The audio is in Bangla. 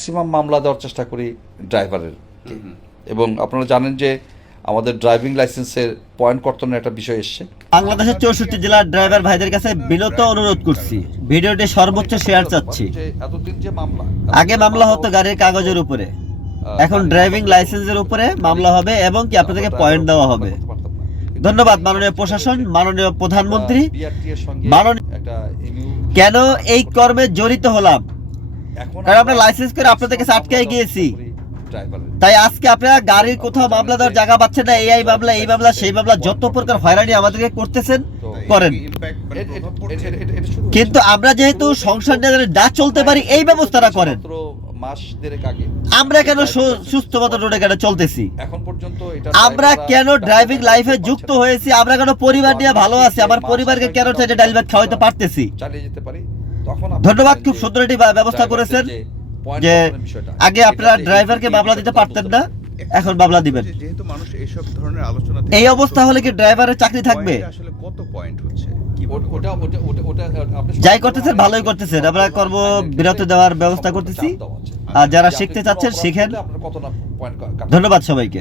ম্যাক্সিমাম মামলা দেওয়ার চেষ্টা করি ড্রাইভারের, এবং আপনারা জানেন যে আমাদের ড্রাইভিং লাইসেন্সের পয়েন্ট কর্তনের একটা বিষয় এসছে। বাংলাদেশের 64 জেলার ড্রাইভার ভাইদের কাছে বিনত অনুরোধ করছি, ভিডিওটি সর্বোচ্চ শেয়ার চাচ্ছি। এতদিন যে মামলা, আগে মামলা হতো গাড়ির কাগজের উপরে, এখন ড্রাইভিং লাইসেন্সের উপরে মামলা হবে এবং কি আপনাদেরকে পয়েন্ট দেওয়া হবে। ধন্যবাদ মাননীয় প্রশাসন, মাননীয় প্রধানমন্ত্রী। কেন এই কর্মে জড়িত হলাম? কারণ আমরা লাইসেন্স করে আপনাদের কাছে আটকে গিয়েছি, তাই আজকে আপনারা গাড়ির কোথাও মামলা দেওয়ার জায়গা পাচ্ছেন না। এই মামলা, এই মামলা, সেই মামলা, যত প্রকার হয়রানি আমাদেরকে করতেছেন করেন, কিন্তু আমরা যেহেতু সংসার নিয়ে যা চলতে পারি এই ব্যবস্থাটা করেন। আমরা কেন সুস্থ মতো রোডে গাড়ি চলতেছি? আমরা কেন ড্রাইভিং লাইফে যুক্ত হয়েছি? আমরা কেন পরিবার নিয়ে ভালো আছি? আমার পরিবারকে কেন ডাল ভাত খাওয়াইতে পারতেছি? ধন্যবাদ, খুব সুন্দর একটি ব্যবস্থা করেছেন যে আগে আপনারা ড্রাইভারকে মামলা দিতে পারতেন না, এখন মামলা দিবেন। যেহেতু মানুষ এইসব ধরনের আলোচনা, এই অবস্থা হলে কি ড্রাইভারের চাকরি থাকবে? আসলে কত পয়েন্ট হচ্ছে? যাই করতেছেন ভালোই করতেছেন, আমরা কর্ম বিরতি দেওয়ার ব্যবস্থা করতেছি, আর যারা শিখতে চাচ্ছেন শিখেন। ধন্যবাদ সবাইকে।